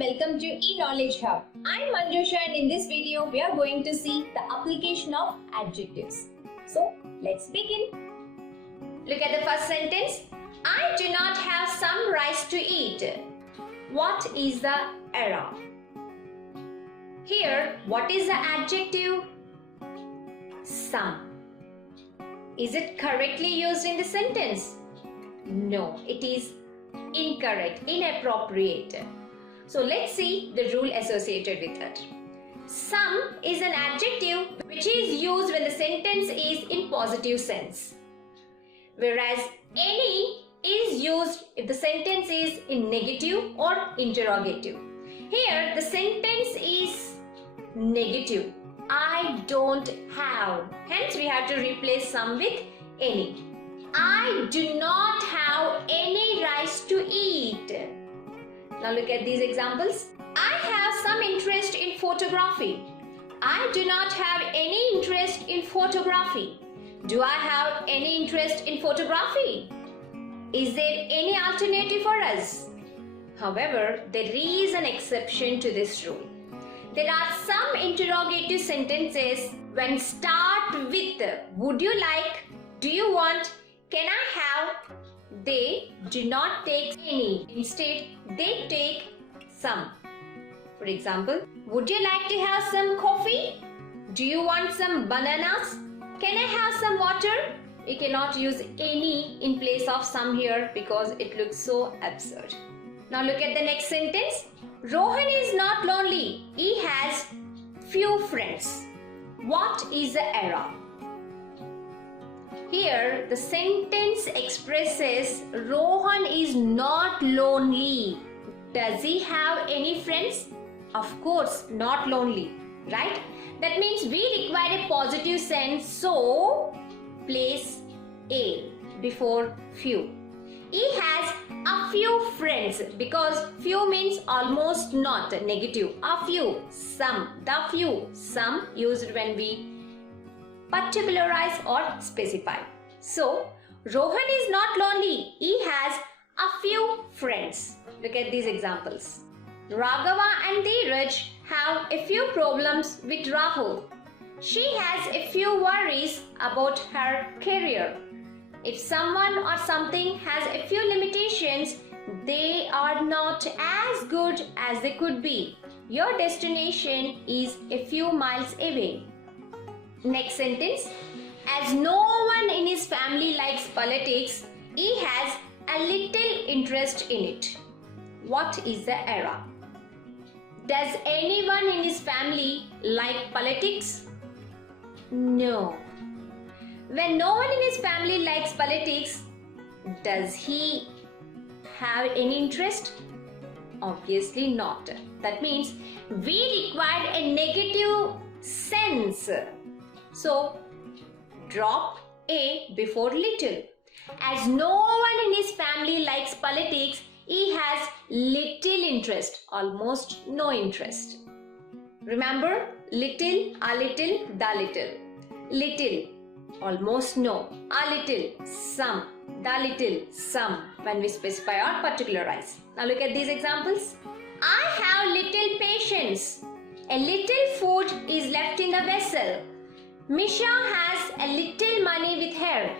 welcome to eKnowledge Hub. I'm Manjusha and in this video we are going to see the application of adjectives. So let's begin. Look at the first sentence. I do not have some rice to eat. What is the error? Here, what is the adjective? Some. Is it correctly used in the sentence? No, it is incorrect, inappropriate. So let's see the rule associated with it. Some is an adjective which is used when the sentence is in positive sense. Whereas any is used if the sentence is in negative or interrogative. Here the sentence is negative. I don't have. Hence we have to replace some with any. I do not have any rice to eat. Now look at these examples. I have some interest in photography. I do not have any interest in photography. Do I have any interest in photography? Is there any alternative for us? However, there is an exception to this rule. There are some interrogative sentences when start with would you like, do you want, can I have? They do not take any. Instead, they take some. For example, would you like to have some coffee? Do you want some bananas? Can I have some water? We cannot use any in place of some here because it looks so absurd. Now look at the next sentence. Rohan is not lonely. He has few friends. What is the error? Here the sentence expresses Rohan is not lonely. Does he have any friends? Of course, not lonely, right? That means we require a positive sense, so place a before few. He has a few friends because few means almost not negative. A few, some, the few, some used when we particularize or specify. So, Rohan is not lonely. He has a few friends. Look at these examples. Raghava and Dheeraj have a few problems with Rahul. She has a few worries about her career. If someone or something has a few limitations, they are not as good as they could be. Your destination is a few miles away. Next sentence. As no one in his family likes politics, he has a little interest in it. What is the error? Does anyone in his family like politics? No. When no one in his family likes politics, does he have any interest? Obviously not. That means we require a negative sense. So, drop a before little. As no one in his family likes politics, he has little interest, almost no interest. Remember, little, a little, the little. Little, almost no. A little, some. The little, some. When we specify or particularize. Now look at these examples. I have little patience. A little food is left in the vessel. Misha has a little money with her.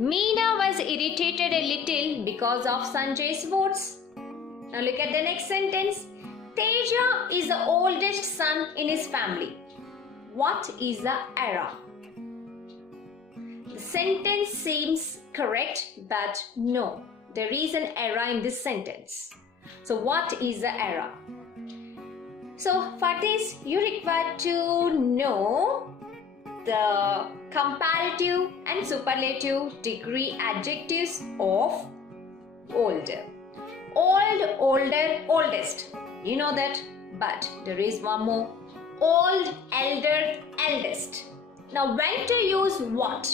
Meena was irritated a little because of Sanjay's votes. Now look at the next sentence. Teja is the oldest son in his family. What is the error? The sentence seems correct, but no, there is an error in this sentence. So what is the error? So for this, you require to know the comparative and superlative degree adjectives of old. Old, older, oldest. You know that, but there is one more. Old, elder, eldest. Now when to use what?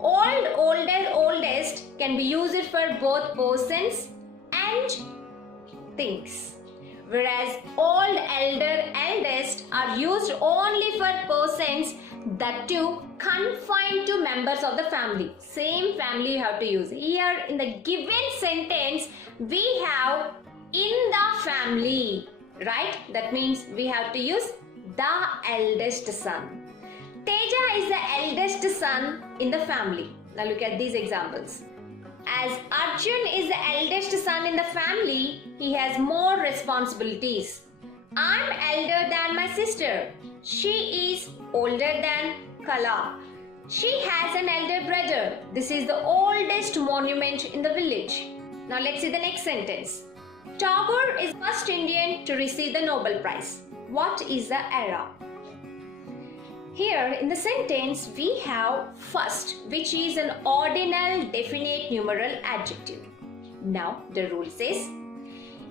Old, older, oldest can be used for both persons and things. Whereas old, elder, eldest are used only for persons, that too confined to members of the family. Same family you have to use. Here in the given sentence, we have in the family, right? That means we have to use the eldest son. Teja is the eldest son in the family. Now look at these examples. As Arjun is the eldest son in the family, he has more responsibilities. I'm elder than my sister. She is older than Kala. She has an elder brother. This is the oldest monument in the village. Now let's see the next sentence. Tagore is first Indian to receive the Nobel Prize. What is the era? Here in the sentence we have first, which is an ordinal definite numeral adjective. Now the rule says,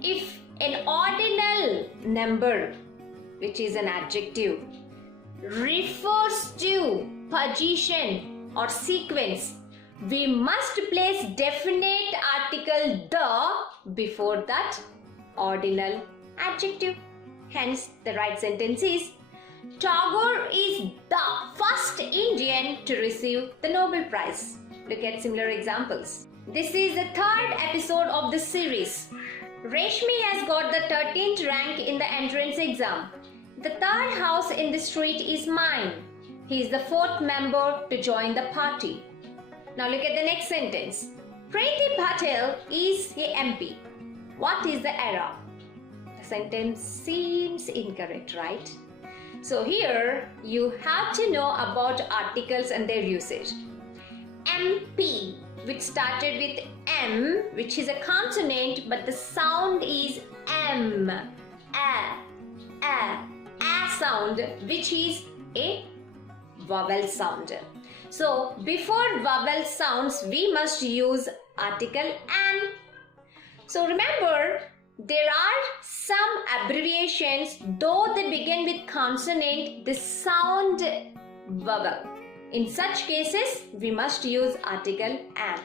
if an ordinal number, which is an adjective, refers to position or sequence, we must place definite article the before that ordinal adjective. Hence the right sentence is, Tagore is the first Indian to receive the Nobel Prize. Look at similar examples. This is the third episode of this series. Reshmi has got the 13th rank in the entrance exam. The third house in the street is mine. He is the fourth member to join the party. Now look at the next sentence. Preeti Patel is a MP. What is the era? The sentence seems incorrect, right? So here you have to know about articles and their usage. MP, which started with M, which is a consonant, but the sound is M. A sound, which is a vowel sound. So before vowel sounds, we must use article an. So remember, there are some abbreviations, though they begin with consonant, they sound vowel. In such cases, we must use article an.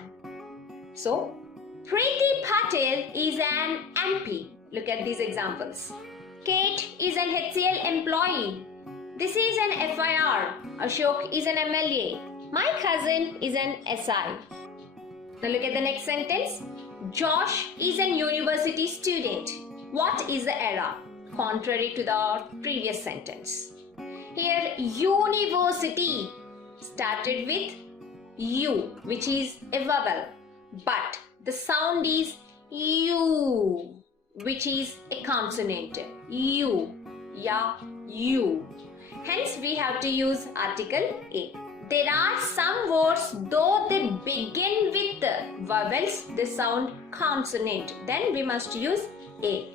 So, Preeti Patel is an MP. Look at these examples. Kate is an HCL employee. This is an FIR. Ashok is an MLA. My cousin is an SI. Now look at the next sentence. Josh is an university student. What is the era? Contrary to the previous sentence. Here, university started with U, which is a vowel, but the sound is U, which is a consonant. U, ya, U. Hence, we have to use article a. There are some words, though they begin with vowels, they sound consonant. Then we must use a.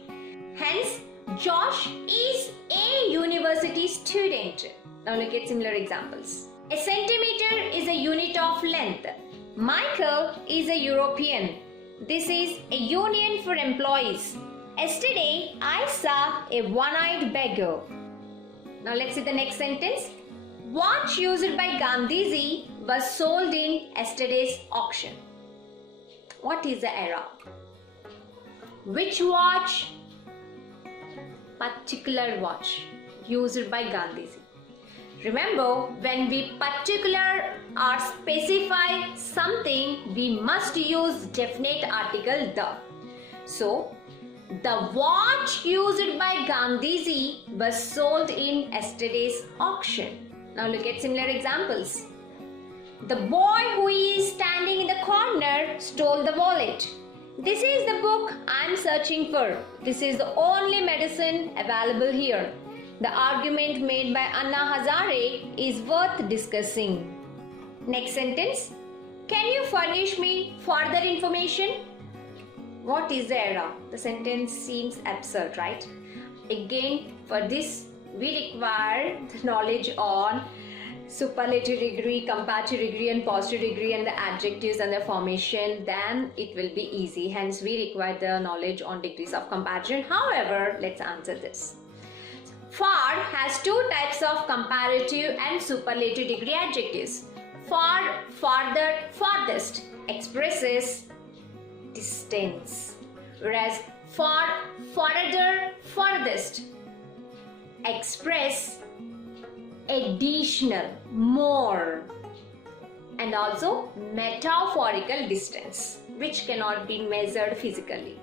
Hence, Josh is a university student. Now look at similar examples. A centimeter is a unit of length. Michael is a European. This is a union for employees. Yesterday, I saw a one-eyed beggar. Now let's see the next sentence. Watch used by Gandhiji was sold in yesterday's auction. What is the era? Which watch? Particular watch used by Gandhiji. Remember, when we particular or specify something, we must use definite article the. So, the watch used by Gandhiji was sold in yesterday's auction. Now look at similar examples. The boy who is standing in the corner stole the wallet. This is the book I am searching for. This is the only medicine available here. The argument made by Anna Hazare is worth discussing. Next sentence. Can you furnish me further information? What is the era? The sentence seems absurd, right? Again, for this, we require the knowledge on superlative degree, comparative degree and positive degree and the adjectives and their formation. Then it will be easy. Hence, we require the knowledge on degrees of comparison. However, let's answer this. Far has two types of comparative and superlative degree adjectives. Far, farther, farthest expresses distance, whereas far, farther, farthest express additional, more, and also metaphorical distance, which cannot be measured physically.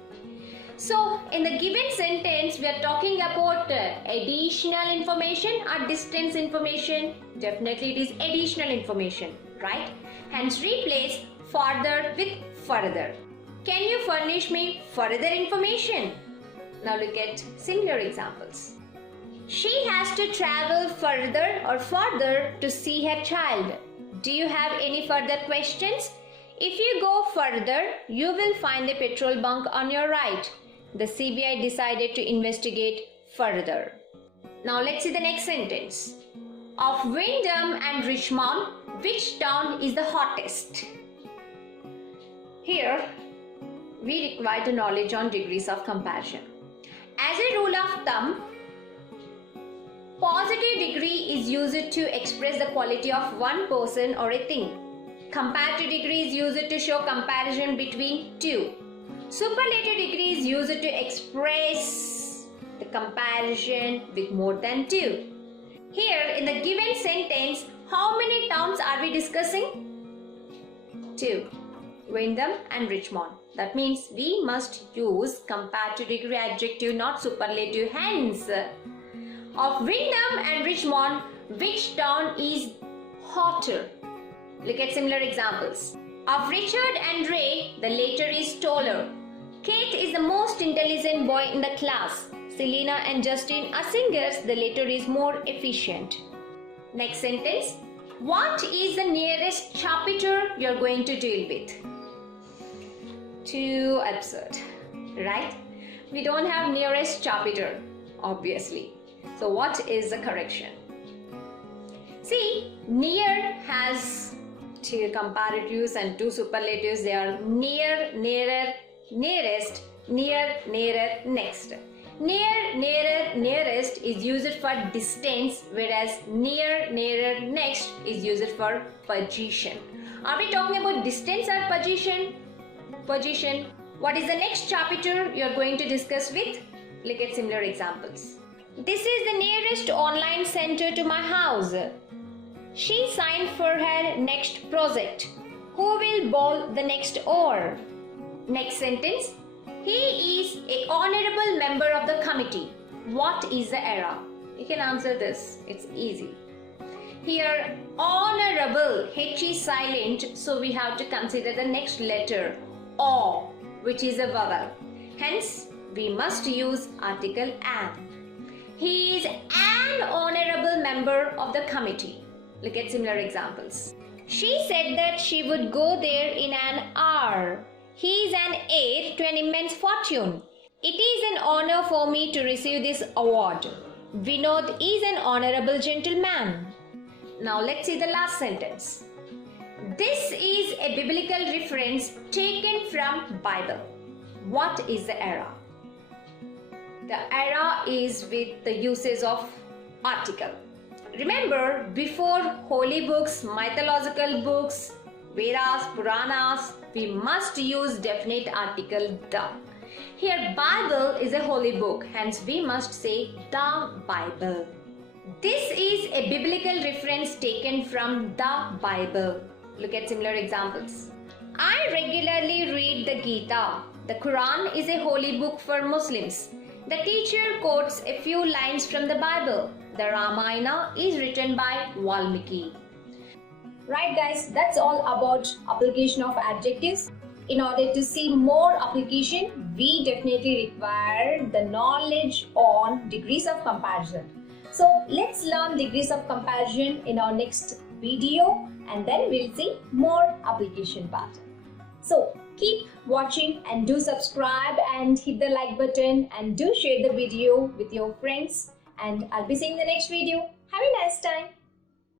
So, in the given sentence, we are talking about additional information or distance information. Definitely it is additional information, right? Hence, replace further with further. Can you furnish me further information? Now look at similar examples. She has to travel further to see her child. Do you have any further questions? If you go further, you will find a petrol bunk on your right. The CBI decided to investigate further. Now let's see the next sentence. Of Wyndham and Richmond, which town is the hottest? Here, we require the knowledge on degrees of comparison. As a rule of thumb, positive degree is used to express the quality of one person or a thing. Comparative degree is used to show comparison between two. Superlative degree is used to express the comparison with more than two. Here in the given sentence, how many towns are we discussing? Two. Wyndham and Richmond. That means we must use comparative degree adjective, not superlative. Hence, of Wyndham and Richmond, which town is hotter? Look at similar examples. Of Richard and Ray, the latter is taller. Kate is the most intelligent boy in the class. Selena and Justin are singers, the latter is more efficient. Next sentence. What is the nearest chapter you are going to deal with? Too absurd, right? We don't have nearest chapter, obviously. So what is the correction? See, near has two comparatives and two superlatives. They are near, nearer, nearest, near, nearer, next. Near, nearer, nearest is used for distance, whereas near, nearer, next is used for position. Are we talking about distance or position? Position. What is the next chapter you are going to discuss with? Look at similar examples. This is the nearest online center to my house. She signed for her next project. Who will bowl the next over? Next sentence. He is an honorable member of the committee. What is the era? You can answer this. It's easy. Here, honorable, H is silent, so we have to consider the next letter, O, which is a vowel. Hence, we must use article an. He is an honorable member of the committee. Look at similar examples. She said that she would go there in an hour. He is an heir to an immense fortune. It is an honor for me to receive this award. Vinod is an honorable gentleman. Now let's see the last sentence. This is a biblical reference taken from Bible. What is the era? The era is with the uses of article. Remember, before holy books, mythological books, Vedas, Puranas, we must use definite article the. Here Bible is a holy book, hence we must say the Bible. This is a biblical reference taken from the Bible. Look at similar examples. I regularly read the Gita. The Quran is a holy book for Muslims. The teacher quotes a few lines from the Bible. The Ramayana is written by Valmiki. Right guys, that's all about application of adjectives. In order to see more application, we definitely require the knowledge on degrees of comparison. So let's learn degrees of comparison in our next video, and then we'll see more application pattern. So keep watching and do subscribe and hit the like button and do share the video with your friends, and I'll be seeing the next video. Have a nice time.